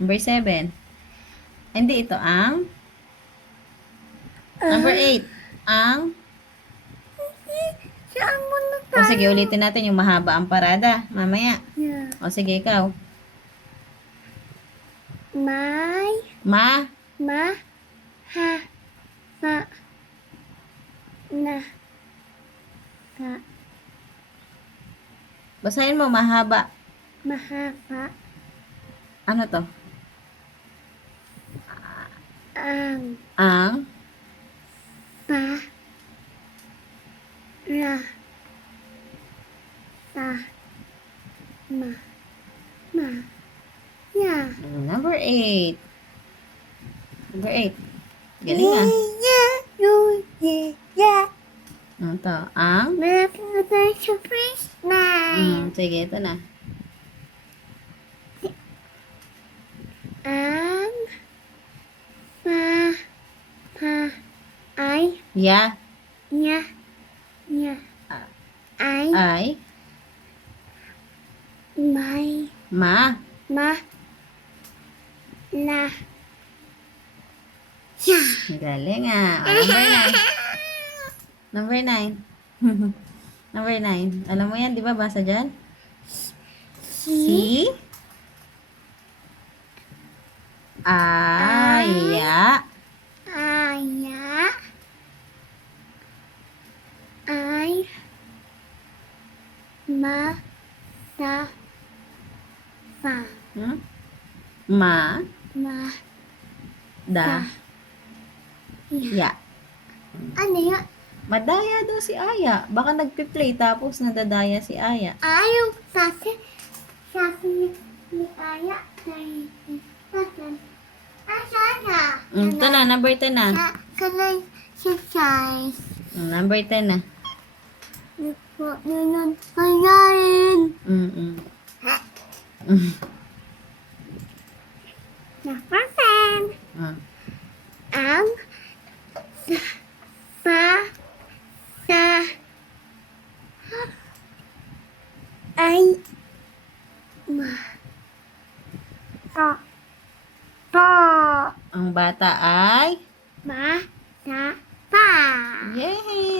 Number 7. Hindi ito ang number 8. Ang Saan mo na o sige, tayo? ulitin natin yung mahaba ang parada. Mamaya. Yeah. O sige, ikaw. May, Ma. ma, ha, ma, na, ka, Basahin mo, mahaba. mahaba, Ano to? ang, Ang pa, ra, ta, ma, ya. number 8. Number 8. Galing ah. Ano to? Ang Malapit na tayo sa first night. sige, ito na. Ang, pa, ay, Ya. nya, ay, Ay. may, Ma. ma, la, ya. Galing ah. O, number 9. Number 9. Number 9. Alam mo yan, di ba? Basa dyan. Si. Aya. Aya, ay, ma, sa, fa, Hmm? Ma. ma, Da. Ya. ano yun? Madaya daw si Aya. Baka nagpi-play tapos nadadaya si Aya. Ayaw ni Aya kay Sasha. Sasha. Ito na, number 10 na. Kanay si Charles. Number 10 na. Nagpo yun kayain. Mm-mm. Napasen. Ah. Ang sa ay ma to Ang bata ay ma sa pa. yay!